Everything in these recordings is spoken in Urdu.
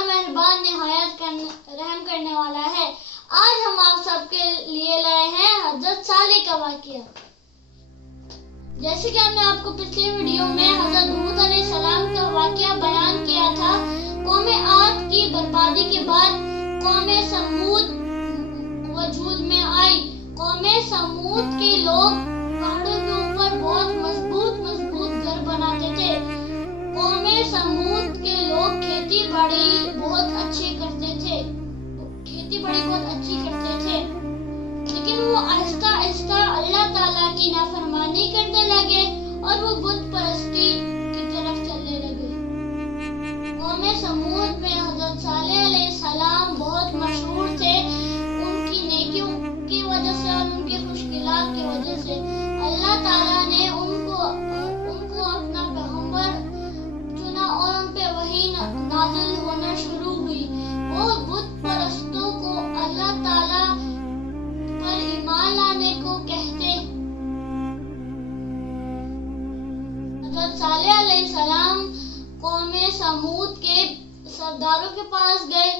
بڑا مہربان نہایت رحم کرنے والا ہے۔ آج ہم آپ سب کے لیے لائے ہیں حضرت صالح کا واقعہ۔ جیسے کہ ہم نے آپ کو پچھلی ویڈیو میں حضرت ہود علیہ السلام کا واقعہ بیان کیا تھا، قوم عاد کی بربادی کے بعد قوم سمود وجود میں آئی۔ قوم سمود کے لوگ پہاڑوں کے اوپر بہت مضبوط گھر بناتے تھے۔ قوم سمود کے لوگ کھیتی باڑی بہت اچھی کرتے تھے، لیکن وہ آہستہ آہستہ اللہ تعالیٰ کی نافرمانی کرنے لگے اور وہ بت پرستی کی طرف چلنے لگے۔ قوم سمود میں حضرت صالح علیہ السلام بہت مشہور تھے۔ ان کی نیکیوں کی وجہ سے اور ان کی مشکلات کی وجہ سے اللہ تعالیٰ نے ان کو اپنا پیغمبر چنا اور ان پہ وحی نازل ہونا شروع ہوئی۔ وہ بت پرستوں کو اللہ تعالیٰ پر ایمان لانے کو کہتے۔ حضرت صالح علیہ السلام قوم سمود کے سرداروں کے پاس گئے،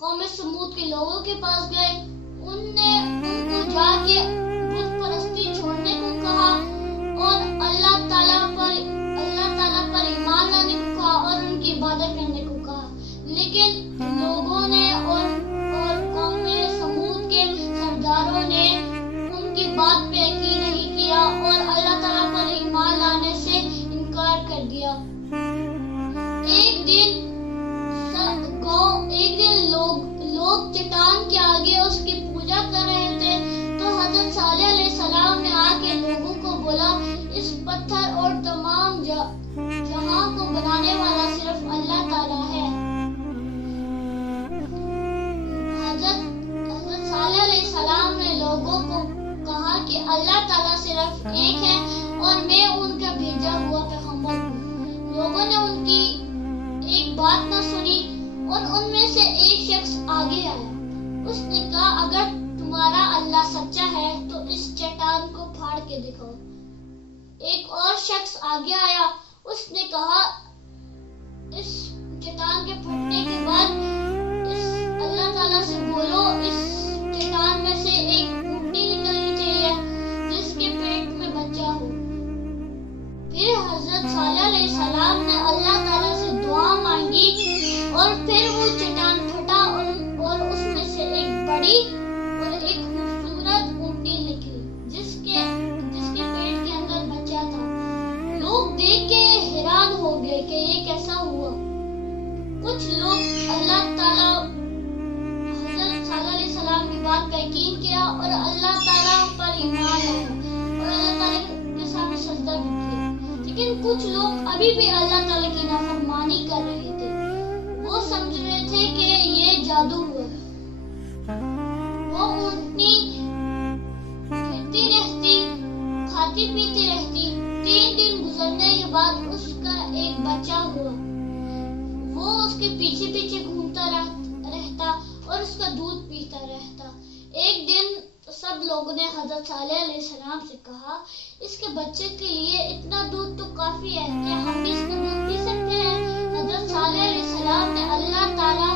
قوم سمود کے لوگوں کے پاس گئے۔ ان نے ان کو جا کے بت پرستی چھوڑنے کو کہا اور اللہ تعالیٰ پر ایمان لانے کو کہا اور ان کی عبادت کرنے کو کہا، لیکن لوگوں نے اور قوم سمود کے سرداروں نے ان کی بات پہ یقین نہیں کیا اور اللہ تعالیٰ پر ایمان لانے سے انکار کر دیا۔ ایک دن لوگ چٹان کے آگے اس کی پوجا کر رہے تھے، تو حضرت صالح علیہ السلام نے آ کے لوگوں کو بولا، اس پتھر اور تمام جہاں کو بنانے والا صرف اللہ تعالیٰ ہے۔ حضرت صالح علیہ السلام نے لوگوں کو کہا کہ اللہ تعالیٰ صرف ایک ہے اور میں ان کا بھیجا ہوا پیغمبر ہوں۔ لوگوں نے ان کی ایک بات نہ سنی اور ان میں سے ایک شخص آگے آیا۔ اس نے کہا، اگر تمہارا اللہ سچا ہے تو اس چٹان کو پھاڑ کے دکھاؤ۔ ایک اور شخص آگے آیا، اس نے کہا، اس چٹان کے پھٹنے کے بعد اللہ تعالیٰ سے بولو، اس چٹان میں سے ایک اونٹنی نکلنی چاہیے جس کے پیٹ میں بچہ ہو۔ پھر حضرت صالح علیہ السلام نے اللہ تعالیٰ سے دعا مانگی اور پھر وہ چٹان پھٹا اور اس میں سے ایک بڑی اور ایک خوبصورت اونٹنی نکلی جس کے پیٹ کے اندر بچہ تھا۔ لوگ دیکھ کے حیران ہو گئے کہ یہ کیسا ہوا۔ کچھ لوگ اللہ تعالیٰ حضرت صالح علیہ السلام کی بات کا یقین کیا اور اللہ تعالیٰ پر ایمان لایا اور اللہ تعالیٰ کے سامنے سجدہ بھی کیا، لیکن کچھ لوگ ابھی بھی اللہ تعالیٰ کی نافرمانی کر رہے تھے۔ وہ سمجھ رہے تھے کہ یہ جادو ہوا ہے۔ وہ اونٹنی پھرتی رہتی، کھاتی پیتی رہتی۔ 3 دن گزرنے کے بعد اس کا ایک بچہ ہوا۔ وہ اس کے پیچھے پیچھے گھومتا رہتا اور اس کا دودھ پیتا رہتا۔ ایک دن سب لوگوں نے حضرت صالح علیہ السلام سے کہا، اس کے بچے کے لیے اتنا دودھ تو کافی ہے، کیا ہم بھی اس کا دودھ پی سکتے ہیں؟ حضرت صالح علیہ السلام نے اللہ تعالیٰ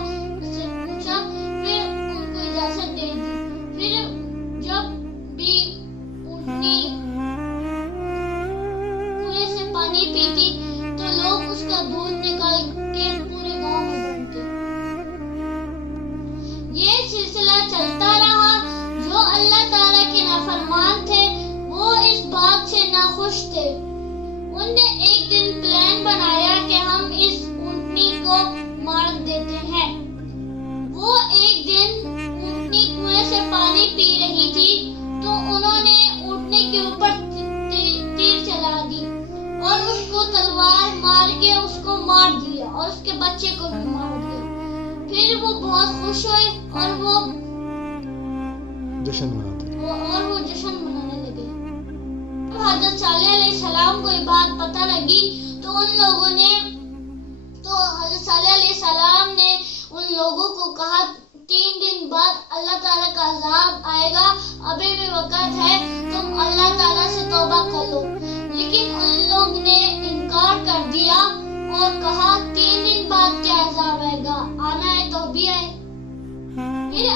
سے پوچھا، پھر ان کو اجازت دے دی۔ پھر جب بھی اونٹنی کنویں سے پانی پیتی تو لوگ اس کا دودھ نکال کے پورے گاؤں میں بانٹتے۔ یہ سلسلہ چلتا رہا۔ جو اللہ تعالیٰ کے نافرمان تھے وہ اس بات سے ناخوش تھے۔ ان نے ایک دن پلان بنایا کہ ہم اس اونٹنی کو مار دیتے ہیں۔ وہ ایک دن اونٹنی کنویں سے پانی پی رہی تھی تو انہوں نے اونٹنی کے اوپر تیر چلا دی اور اس کو تلوار مار کے اس کو مار دیا اور اس کے بچے کو بھی مار دیا۔ پھر وہ بہت خوش ہوئے اور وہ جشن منانے لگے۔ حضرت صالح علیہ السلام کو یہ بات پتہ لگی تو حضرت صالح علیہ السلام نے ان لوگوں کو کہا، 3 دن بعد اللہ تعالیٰ کا عذاب آئے گا، ابھی بھی وقت ہے، تم اللہ تعالیٰ سے توبہ کر لو۔ لیکن ان لوگ نے انکار کر دیا اور کہا 3 دن بعد کیا عذاب آئے گا، آنا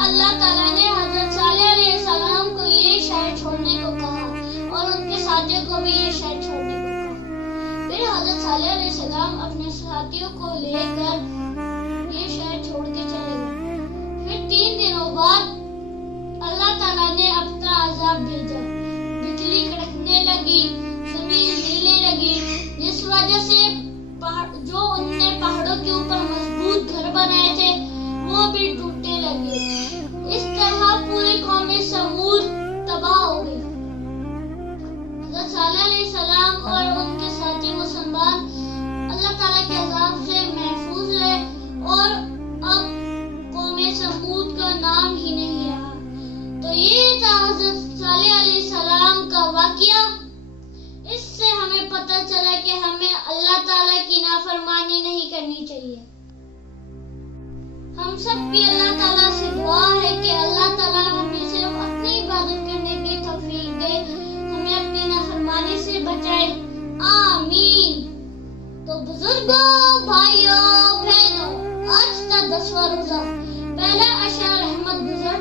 اللہ تعالیٰ نے حضرت صالح علیہ السلام کو یہ شہر چھوڑنے کو کہا اور ان کے ساتھیوں کو بھی یہ شہر چھوڑنے کو کہا۔ پھر حضرت صالح علیہ السلام اپنے ساتھیوں کو لے کر یہ شہر چھوڑ کے چلے گئے۔ پھر 3 دنوں بعد اللہ تعالیٰ نے اپنا عذاب بھیجا، بجلی کڑکنے لگی، زمین ہلنے لگی، جس وجہ سے جو ان نے پہاڑوں کے اوپر مضبوط گھر بنائے تھے وہ بھی ٹوٹنے لگے۔ اس طرح پوری قوم سمود تباہ ہو گئی۔ حضرت صالح علیہ السلام اور ان کے ساتھی مسلمان اللہ تعالیٰ کے عذاب سے محفوظ رہے اور اب قوم سمود کا نام ہی نہیں رہا۔ تو یہ تھا حضرت صالح علیہ السلام کا واقعہ۔ اس سے ہمیں پتہ چلا کہ ہمیں اللہ تعالیٰ کی نافرمانی نہیں کرنی چاہیے۔ ہم سب کی اللہ تعالیٰ سے دعا ہے کہ اللہ تعالیٰ ہمیں صرف اپنی عبادت کرنے کی توفیق دے، ہمیں اپنی نافرمانی سے بچائے، آمین۔ تو بزرگوں، بھائیوں، بہنوں، آج کا 10واں روزہ پہلا عشاء رحمت گزر